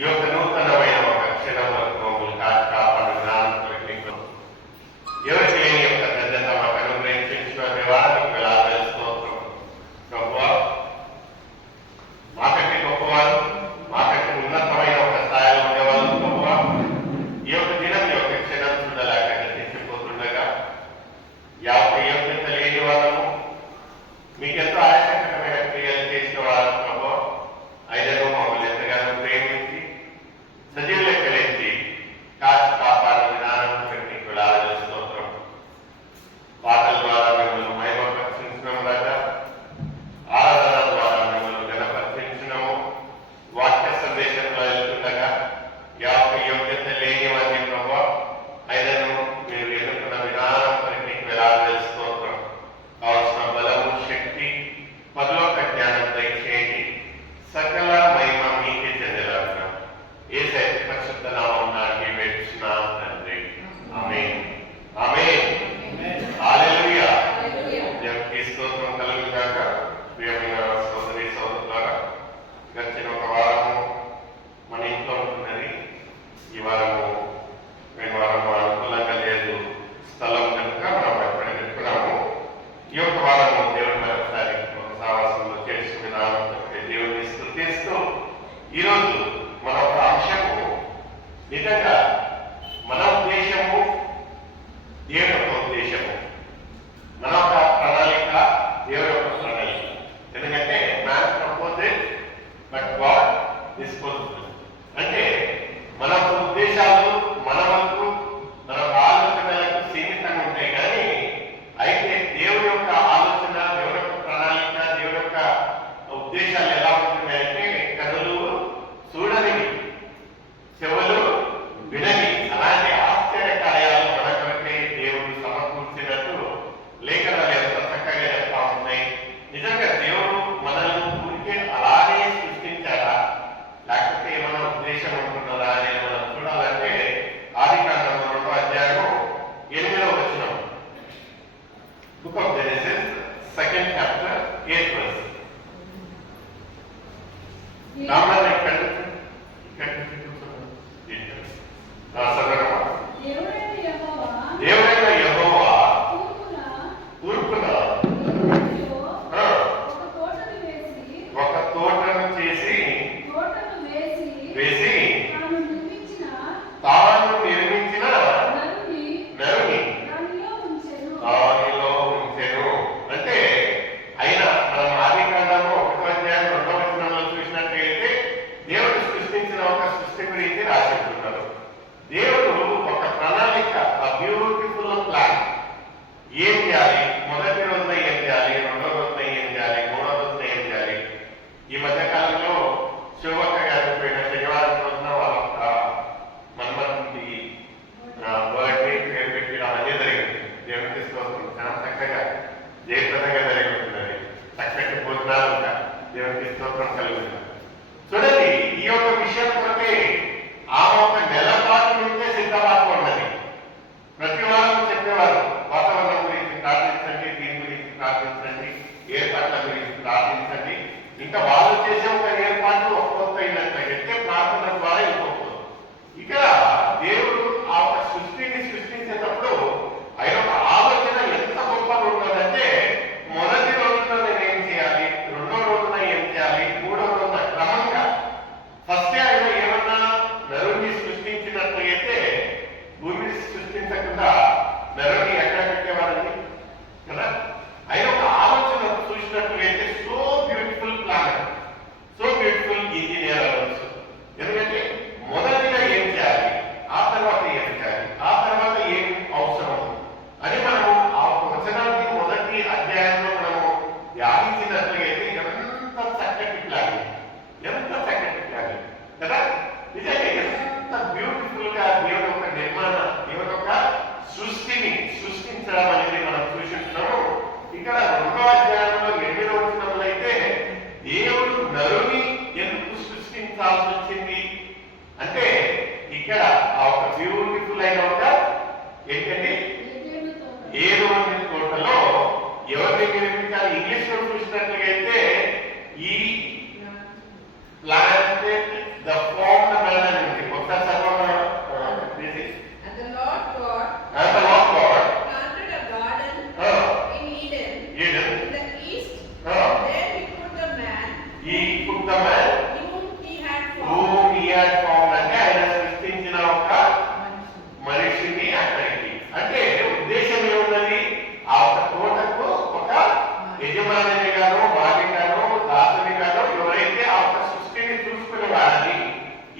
ఈ యొక్క నూతనమైన ఒక క్షణములకు మమ్మల్ని కాపాడు జ్ఞానం కొరకు ఎవరికి లేని యొక్క శ్రద్ధ మాకు అనుగ్రహించిన వారికి వేలాది స్తోత్రం. ప్రభువా, మాకంటే గొప్పవారు, మాకంటే ఉన్నతమైన ఒక స్థాయిలో ఉండేవాళ్ళు ప్రభువా, ఈ యొక్క దినం ఈ యొక్క క్షణం చూడలేక నశించిపోతుండగా యోగ్యత లేని వాళ్ళము, మీకెంతో ఆయాసకరమైన క్రియలు చేసిన వారు ప్రభువా, అయినను మమ్మల్ని ఎంతగానో ప్రేమించి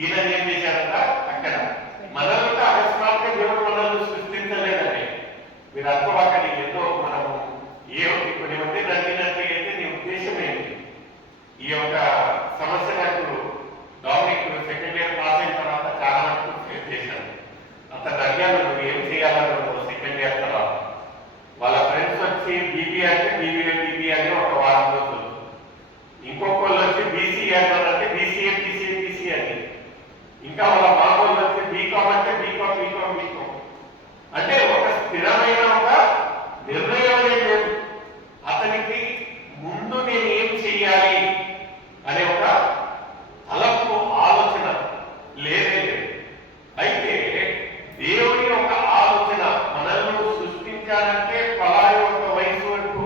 ఈయన ఏం చేశారంట అక్కడ మనల్ని అకస్మాత్తుగా దేవుడు మనల్ని సృష్టించలేదండి. మీరు అర్థమక్కడి ఎంతో మనము కొన్ని మంది నడిగినట్టు అయితే నీ ఉద్దేశం ఏంటి? ఈ యొక్క సమస్య నాకు డామినిక్ సెకండ్ ఇయర్ పాస్ అయిన తర్వాత చాలా మటుకు ఫేస్ చేశాను. అతను అడిగాను నువ్వు ఏం చేయాలన్నాడు సెకండ్ ఇయర్ తర్వాత. వాళ్ళ ఫ్రెండ్స్ వచ్చి బీబీ అంటే బీబీ అని ఒక వారం రోజులు, ఇంకొకళ్ళు వచ్చి బీసీఏ అన్నారంటే బీసీఏ అని, ఇంకా వాళ్ళ మామూలు వచ్చి బీకామ్ అంటే బీకామ్ అంటే ఒక స్థిరమైన ఒక నిర్ణయం లేదు. అతనికి ముందు నేను ఏం చెయ్యాలి అనే ఒక తలపు ఆలోచన లేదే లేదు. అయితే దేవుని యొక్క ఆలోచన మనల్ని సృష్టించాలంటే పలాని ఒక వయసు వరకు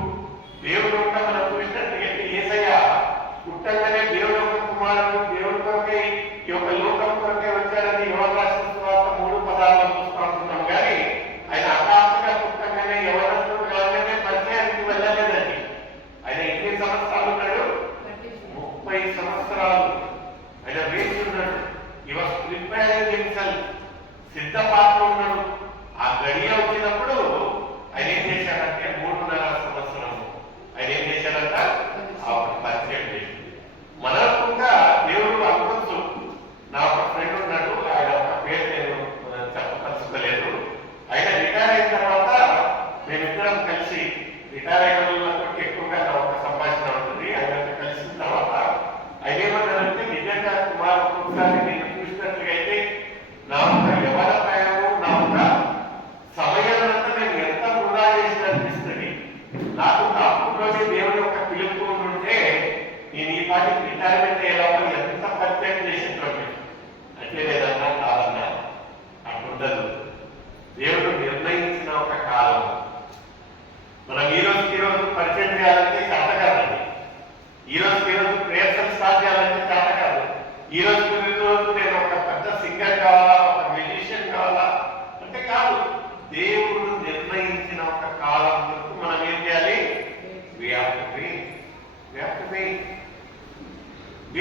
దేవుడు యొక్క మనం చూసినట్లయితే యేసయ్య పుట్టంగానే దేవుడు యొక్క కుమారుడు దేవుడి కొరకే ఈ యొక్క లోకం కొరకే వచ్చారని యోహాను రాసిన సువార్త 3:16 చూస్తూ ఉంటున్నాం. కానీ ఆయన హఠాత్తుగా పుట్టంగానే యవనస్తుడు కాగానే పరిచయానికి వెళ్ళలేదండి. ఆయన ఎన్ని సంవత్సరాలు ఉన్నాడు? 30 సంవత్సరాలు ఆయన వేచి ఉన్నాడు. ఈ వాస్ ప్రిపేరింగ్ హిమ్సెల్ఫ్, సిద్ధపాటు ఉన్నాడు. ఆ గడియ వచ్చినప్పుడు ఆయన ఏం చేశాడంటే 3.5 సంవత్సరం ఆయన ఏం చేశాడంట పరిచయం చేసింది. మనకుండా దేవుడు అనుకోవచ్చు. నా ఒక ఫ్రెండ్ ఉన్నాడు, ఆయన ఒక పేరు నేను చెప్పదలుచుకోలేదు. ఆయన రిటైర్ అయిన తర్వాత మేమిద్దరం కలిసి, రిటైర్ అయిన వాళ్ళతో ఎక్కువగా నా ఒక సంభాషణ ఉంటుంది. ఆయన కలిసిన తర్వాత ఆయన ఏమన్నారంటే నిజంగా కుమార్ ఒక్కొక్కసారి నేను చూసినట్లుగా అయితే నా ఒక యవన ప్రయాణం, నా ఒక సమయాలంతా నేను ఎంత వృధా చేసిన అనిపిస్తుంది. నాకు అప్పుడులోనే దేవుడి యొక్క పిలుపు ఉంటే నేను ఈ పాటి రిటైర్మెంట్ అయ్యేలాగా ఎంత పరిచయం చేసేటోడి అంటే లేదన్నా కాదన్నా అట్లుండదు. దేవుడు నిర్ణయించిన ఒక కాలం. మనం ఈ రోజుకి రోజు పరిచయం చేయాలంటే చేత కాదండి. ఈ రోజుకి రోజు ప్రేయర్స్ స్టార్ట్ చేయాలంటే చేత కాదు. ఈ రోజుకి రోజు నేను ఒక పెద్ద సింగర్ కావాలా, ఒక మ్యూజిషియన్ కావాలా అంటే కాదు. దేవుడు నిర్ణయించిన ఒక కాలం వరకు మనం ఏం చేయాలి? We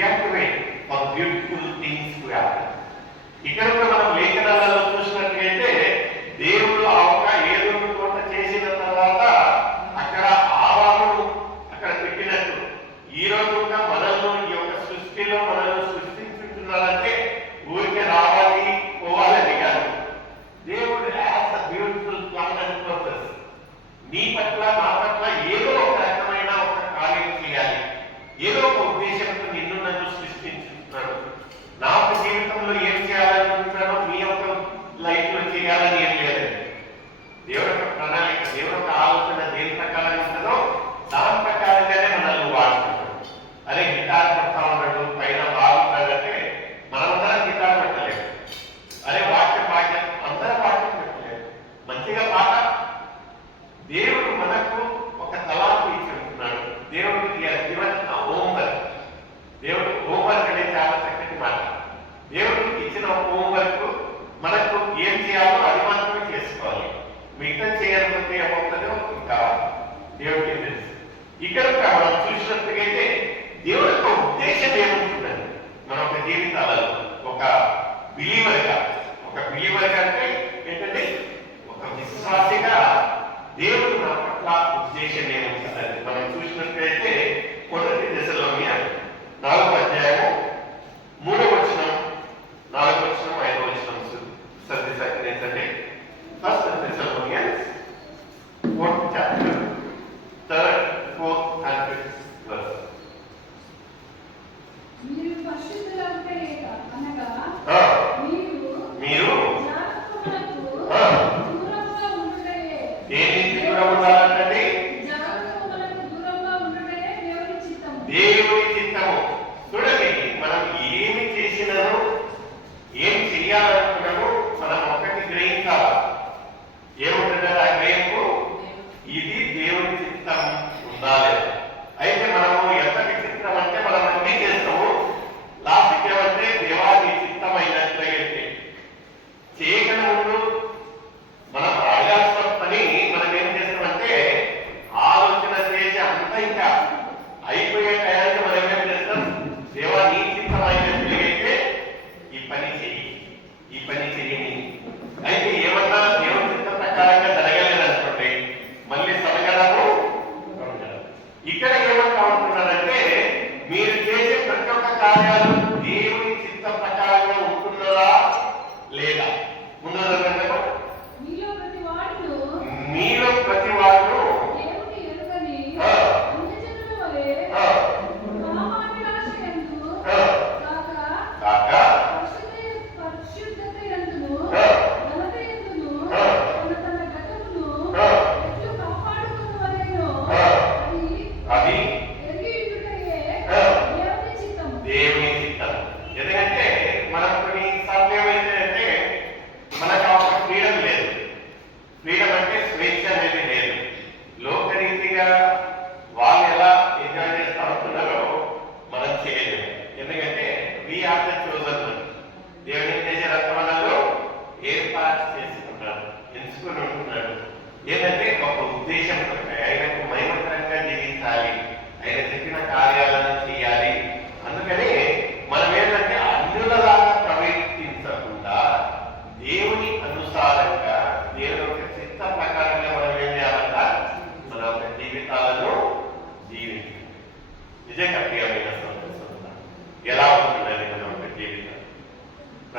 have to wait for beautiful things to happen. ఇక్కడ మనం లేఖనాలలో చూసినట్లయితే దేవుడు ఆ ఒక ఏదో తోట చేసిన తర్వాత అక్కడ ఆవాహను అక్కడ పెట్టినట్టు ఈ రోజు మనల్ని ఈ యొక్క సృష్టిలో మనల్ని సృష్టించుతున్నారంటే ఊరికే రావాలి పోవాలని కాదు. దేవుడు has a beautiful plan and purpose. నీ పట్ల నా పట్ల ఏదో ఒక రకమైన ఒక కార్యం చేయాలి, ఏదో ఒక ఉద్దేశంతో నిన్ను నన్ను సృష్టించుతున్నాడు. నా ఒక జీవితంలో ఏం చేయాలనుకుంటున్నాడో మీ యొక్క లైఫ్ లో చేయాలని ఏం లేదండి. దేవుడు యొక్క ప్రణాళిక, దేవుడు యొక్క ఆలోచన దేని ప్రకారంగా ఉంటుందో దాని ప్రకారంగానే మనల్ని వాడుతున్నాడు. అదే గిటార్ పడతా ఉన్నాడు, పైన బాగుంటాడంటే మనమందరం గిటార్ పెట్టలేదు. అదే వాక్యం అందరం వాక్యం పెట్టలేదు. మంచిగా పాట దేవుడు మనకు ఒక తలాపు ఇచ్చుకుంటున్నాడు. దేవుడికి హోంవర్క్. దేవుడు హోంవర్క్ అనేది చాలా చక్కటి మాట. దేవుడికి ఇచ్చిన హోంవర్క్ మనకు ఏం చేయాలో అది మాత్రమే చేసుకోవాలి. మిగతా చేయకపోతే ఏమవుతుందో ఇంకా దేవుడికి తెలుసు. ఇక్కడ మనం చూసినట్టుగైతే దేవుడి యొక్క ఉద్దేశం ఏముంటుందండి మన ఒక జీవితాలలో ఒక బిలీవర్గా అంటే ఏంటంటే ఒక విశ్వాసిగా దేవుడు నా పట్ల ఉద్దేశం ఏముంటుందండి మనం చూసినట్లయితే 1 దశలోని 4వ అధ్యాయము 3వ వచనం 4వ వచనం 5వ వచనం సరిదించండి. 1 Thessalonians 4th chapter 3rd, 4th and 5th verse. మీరు పరిశుద్ధులౌటే అనగా మీరు దూరంగా ఉండుటయే. దేనికి దూరం ఉండాలంటే జాగ్రత్తకు దూరం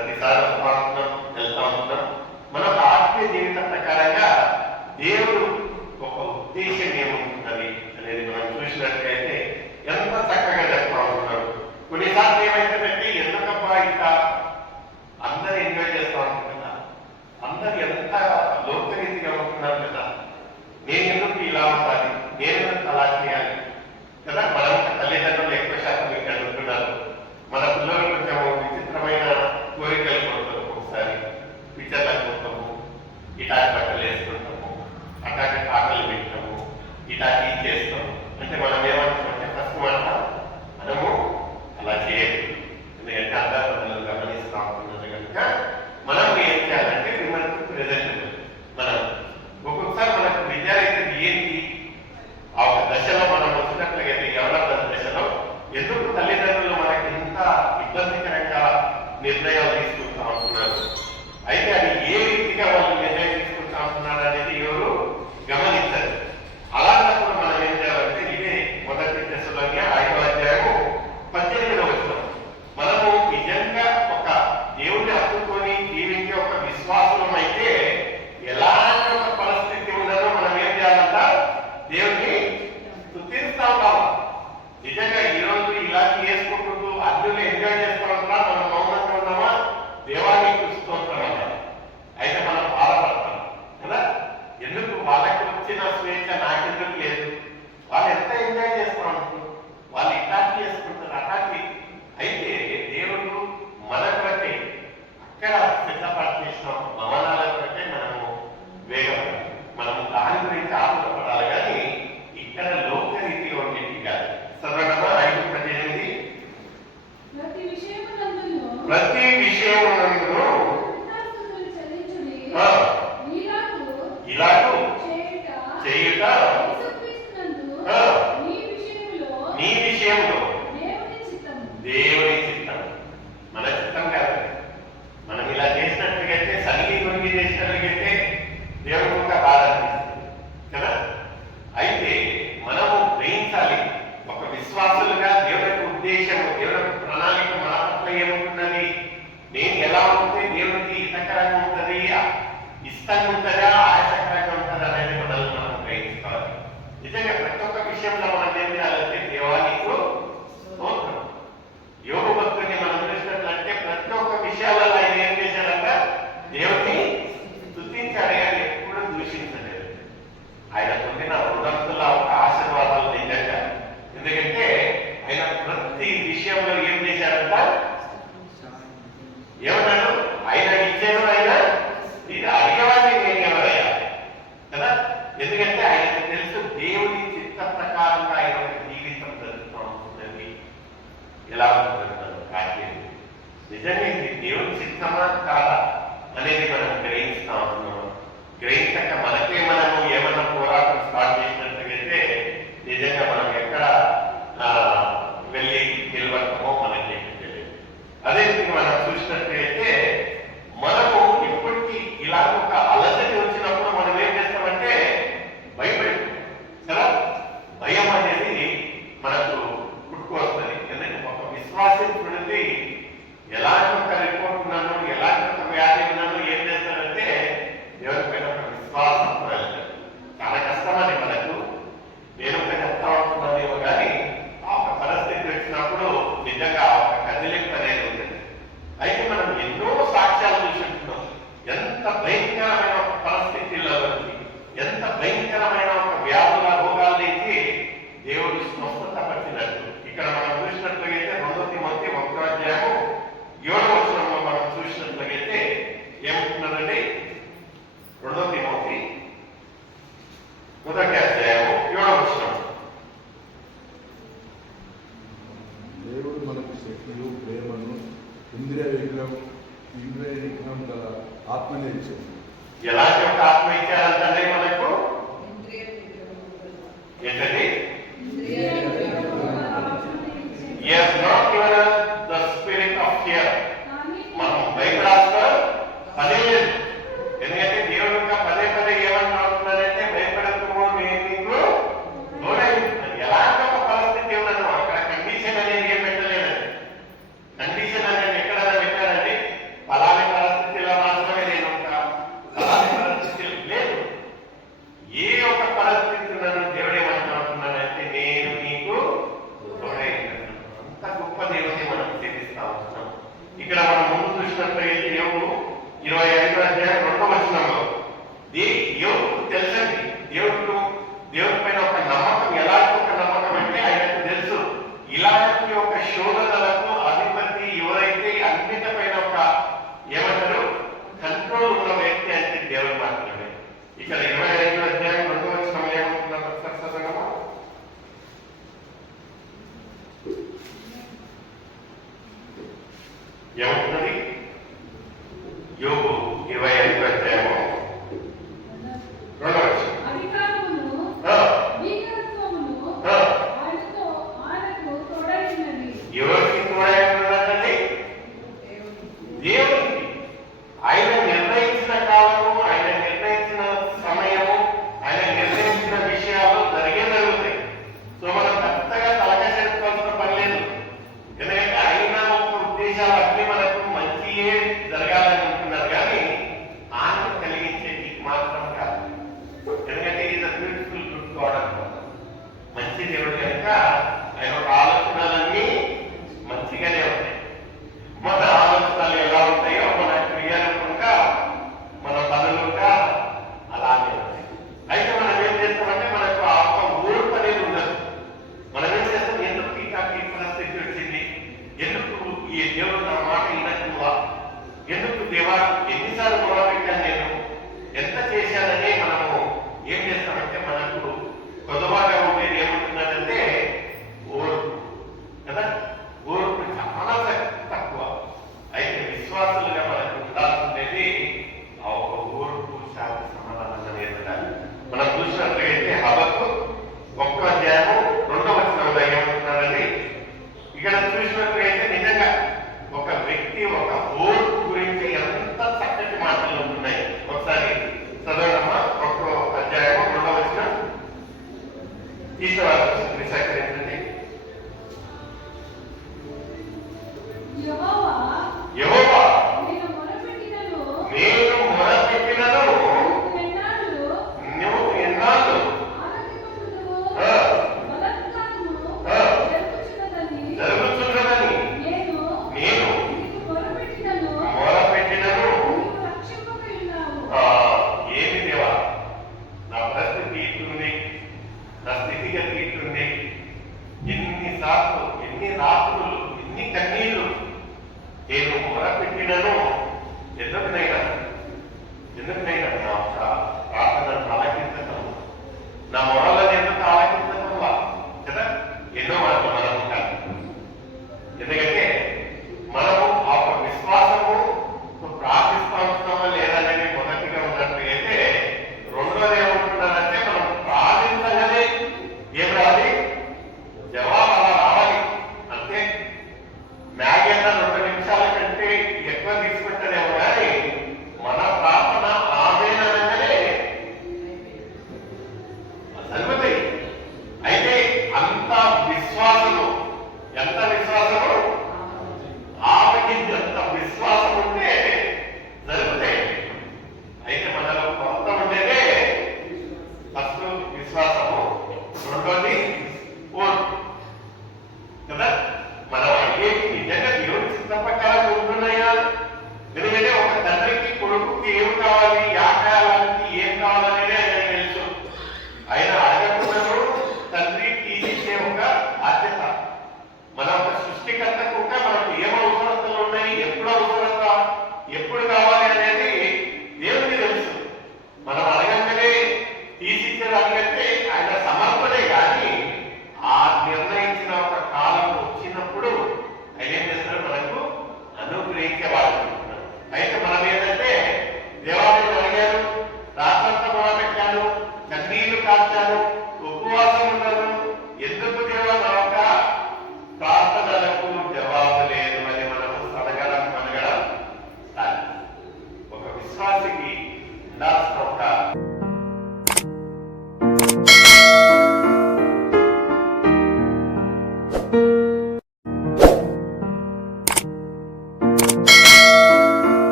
ప్రతిసారి వస్తా ఉంటున్నాం, వెళ్తా ఉంటున్నాం. మన ఆత్మీయ జీవితం ప్రకారంగా దేవుడు ఒక ఉద్దేశం ఏముంటున్నది అనేది మనం చూసినట్లయితే ఎంత చక్కగా చెప్తా ఉంటున్నాడు. కొన్నిసార్లు ఏమైతే పెట్టి ఎందుకబ్బా ఇంకా అందరూ ఎంజాయ్ చేస్తూ ఉంటారు కదా, అందరు ఎంత లోకరీతిగా ఉంటున్నారు కదా, నేను ఎందుకు ఇలా ఉండాలి, నేను ఎందుకు అలా చేయాలి కదా. మనం తల్లిదండ్రులు ఎక్కువ శాతం ఇక్కడ ఉంటున్నారు. మన పిల్లలు కొంచెం విచిత్రమైన కోరికలు కొడతారు. ఒకసారి పిక్చర్లకు పోతాము, ఇటాకి బట్టలు వేసుకుంటాము, అటాకి పాటలు వింటాము, ఇటాకి చేస్తాము. అంటే మనం ఏమంటామంటే ఫస్ట్ మనము అలా చేయదు. ఎందుకంటే అందరూ మనల్ని గమనిస్తూ ఉంటున్నారు కనుక మనం ఏం చేయాలంటే మనకు ప్రెజెంట్ మనం ఒక్కొక్కసారి మనకు నిజాయితీ ఏంటి ఆ ఒక దశలో మనం వచ్చినట్లయితే ఎవరన్న దశలో ఎందుకు తల్లిదండ్రులు మనకి ఇంత ఇబ్బందికరంగా నిర్ణయాలు తీసుకుంటా ఉంటున్నారు, అయితే అది ఏ రీతిగా వాళ్ళు నిర్ణయం తీసుకుంటా ఉంటున్నారు అనేది ఎవరు గమనించారు. అలాంటప్పుడు మనం ఏం చేయాలంటే ఇదే మొదటి దశలోనే 5వ అధ్యాయము 18వ వచనం. మనము నిజంగా ఒక దేవుని హత్తుకొని జీవించే ఒక విశ్వాసం అయితే ఎలాంటి ఒక పరిస్థితి ఉన్నదో మనం ఏం చేయాలంట, దేవుని స్తుతిస్తా ఉంటాము. నిజంగా ఈ రోజు ఇలా చేసుకుంటూ అన్యులు ఎంజాయ్ చేస్తూ ఉంటారా, మనం మౌనంగా ఉన్నామా, దేవానికి స్తోత్రం. అయితే మనం బాధపడతాం కదా, ఎందుకు వాళ్ళకి వచ్చిన స్వేచ్ఛ నాకెందుకు లేదు, వాళ్ళు ఎంత ఎంజాయ్ చేస్తూ ఉంటారు, వాళ్ళు ఇటాకి చేసుకుంటారు అటాకి. అయితే దేవుడు మన కొరకే అక్కడ సిద్ధపరిచేసిన భవనాల కొరకే మనము వేగపడాలి, మనము దాని గురించి ఆలోచపడాలి. కానీ ఇక్కడ లోకరీతిగా ఉండేది కాదు. చదవడమా 5:18. ప్రతి విషయమునందును ప్రతి విషయమునందును చెల్లించుడి. ఆ, ఇలాగు చేయుట యేసుక్రీస్తునందు ఆ, నీ విషయములో దేవుని దేవుని చిత్తము. చిత్తం, మన చిత్తం కాదు. మనం ఇలా చేసినట్లయితే సలిగి కొరికి చేసినట్లయితే దేవుడు ఇంకా బాధ అనిపిస్తుంది కదా. అయితే మనము గ్రహించాలి, ఒక విశ్వాసులుగా దేవుడి యొక్క ఉద్దేశం, దేవుడి యొక్క ప్రణాళిక మన పట్ల ఏముంటున్నది, నేను ఎలా ఉంటే దేవుడికి హితకరంగా ఉంటుంది, ఇష్టంగా ఉంటుందా, ఆయాసకరంగా ఉంటుందా అనేది మనల్ని మనం గ్రహించుకోవాలి. నిజంగా ప్రతి ఒక్క విషయంలో మనం ఏం చేయాలంటే దేవానికి స్తోత్రం. యోగ భక్తుని మనం చూసినట్లంటే ప్రతి ఒక్క విషయాలలో ఆయన ఏం చేశాడంట, దేవుని స్తుతించాడు, ఆయన ఎప్పుడు దూషించలేదు. ఆయన పొందిన వృద్ధుల ఒక ఆశీర్వాదాలు నిజంగా. ఎందుకంటే ఆయన ప్రతి విషయంలో ఏం చేశాడంట, ఏమన్నాడు, ఆయన ఇచ్చాడు, ఆయన ఇది అడిగేవాడిని నేను ఎవరయ్యా కదా. ఎందుకంటే ఆయనకు తెలుసు దేవుని చిత్త ప్రకారంగా ఆయన ఒక జీవితం జరుగుతుంది, ఎలా ఉంటున్నాడు కార్యం. నిజంగా ఇది దేవుని చిత్తమా కాదా అనేది మనం గ్రహిస్తా ఉంటున్నాం. గ్రహించక మనకే మనము ఏమన్నా పోరాటం స్టార్ట్ చేసినట్లయితే నిజంగా మనం ఎక్కడ వెళ్ళి నిలబడతామో మనకి తెలియదు. అదే మనం చూసినట్లయితే మనము ఇప్పటికీ ఇలా ఒక అలసటి వచ్చినప్పుడు మనం ఏం చేస్తామంటే భయపడిపోతాం కదా. భయం అనేది మనకు పుట్టుకొస్తుంది. ఎందుకంటే ఒక విశ్వాసం పుడితే ఎలాంటి ఒక రిపోర్ట్ ఉన్నాను, ఎలాంటి ఒక వ్యాధి ఉన్నాను, ఏం చేస్తారంటే దేవుని పైన ఒక విశ్వాసం వెళ్తారు. చాలా కష్టం అది మనకు. నేను ఒక చెప్తా ఉంటున్నానేమో కానీ ఆ ఒక పరిస్థితి వచ్చినప్పుడు నిజంగా ఒక కదిలింపు అనేది ఉంటుంది. అయితే మనం ఎన్నో సాక్ష్యాలు చూసుకుంటున్నాం. ఎంత భయంకరమైన ఒక పరిస్థితుల్లో వచ్చి, ఎంత భయంకరమైన ఒక వ్యాధుల రోగాల నుంచి దేవుడు స్వస్థత పట్టినట్టు ఇక్కడ మనం చూసినట్లయితే 2 తిమోతి 1వ అధ్యాయము 7వ వచనంలో మనం చూసినట్లయితే ఏమంటున్నారండి, 2 తిమోతి 1వ అధ్యాయము 7వ వచనం. దేవుడు మనకు శక్తియు ప్రేమను ఇంద్రియ నిగ్రహం గల ఆత్మనే ఇచ్చాడు. ఎలాంటి ఒక ఆత్మ ఇచ్చారంటే మనకు ఏంటండి, He has not given us the spirit of fear. మనం భయపడాల్సిన పనే లేదు. ఎందుకంటే దేవుడు ఇంకా పదే పదే ఏమన్నా ఉంటున్నారంటే భయపడకు, నేను నీకు తోడై ఉంటాను. ఎలాంటి ఒక పరిస్థితి ఉన్నాను అక్కడ కండిషన్ అనేది ఏం పెట్టలేదండి. కండిషన్ అనేది ఎక్కడైనా పెట్టారండి, చూసినట్లయితే యోగు 25వ అధ్యాయం 2వ వచనంలో యోగుకు తెలుసండి దేవుడి పైన ఒక నమ్మకం. ఎలాంటి ఒక నమ్మకం అంటే ఆయనకు తెలుసు ఇలాంటి ఒక శోధనలకు అధిపతి ఎవరైతే అన్నిటిపైన ఒక ఏమంటారు కంట్రోల్ ఉన్న వ్యక్తి అంటే దేవుడు మాత్రమే. ఇక్కడ 25వ అధ్యాయం 2వ వచనం ఏమంటున్నారు ఒకసారి చదవగలమా? ఏమంటున్నది? యోగు 25వ అధ్యాయము 2వ వచనం. అధికారమును వీరత్వమును ఆయనకు తోడైనది. ఎవరికి తోడైనదండి? దేవునికి. ఆయన నిర్ణయించిన కాలము, ఆయన నిర్ణయించిన సమయము, ఆయన నిర్ణయించిన విషయాలు జరుగుతాయి. సో మనం కొత్తగా తలకాయ చెప్పుకోవాల్సిన పని లేదు. ఎందుకంటే ఆయన ఒక ఉద్దేశాలు అన్నీ మనకు మంచియే జరగాలని అనుకున్నారు, కానీ ఆనందం కలిగించేది మాత్రం కాదు. ఎందుకంటే ఇది బ్యూటిఫుల్ గుడ్ గాడ్ అనమాట. మంచి దేవుడు కనుక ఆయన ఒక ఆలోచనలన్నీ మంచిగానే ఉంటాయి. మన ఆలోచనలు ఎలా ఉంటాయో మన క్రియలు కూడా మన పనులు కూడా అలానే ఉంటాయి. అయితే మనం ఏం చేస్తామంటే మనకు ఆ ఒక ఓర్పు అనేది ఉండదు. మనం ఏం చేస్తాం, ఎందుకు ఈ పరిస్థితి వచ్చింది, ఎందుకు ఈ దేవుడు నా మాట వినట్టువా, ఎందుకు దేవా ఎన్నిసార్లు మొదలుపెట్టాను, నేను ఎంత చేశానని మనము ఏం చేస్తామంటే మనకు కొద్దిగా ఉండేది ఏమంటున్నదంటే ఓర్పు కదా. ఓర్పు చాలా తక్కువ. అయితే విశ్వాసులుగా మనకు ఉండాల్సింది ఆ ఒక ఓర్పు, శాంతి, సమాధానం అనేది. మనం చూసినట్లయితే హబక్కు 1వ అధ్యాయము 2వ వచనంలో ఏమంటున్నారండి? ఇక్కడ చూసినట్లయితే నిజంగా ఒక వ్యక్తి ఒక ఓర్పు గురించి ఎంత చక్కటి మాటలు ఉంటున్నాయి. ఒకసారి చదవడమ్మా. 1వ అధ్యాయము 2వ వచనం తీసుకురావాల్సింది సేకరించండి. యెహోవా నేను మొరపెట్టినను నువ్వు ఎన్నాళ్ళు జరుగుతున్నదని నేను మొరపెట్టినను. ఏమి దేవా, నా పరిస్థితి ఇట్లుంది, నా స్థితిగతి ఇట్లుంది, ఎన్నిసార్లు, ఎన్ని రాత్రులు, ఎన్ని కన్నీళ్లు నేను మొరపెట్టినను. ఎందుకునైనా నా ప్రార్థనను ఆలకించటం, నా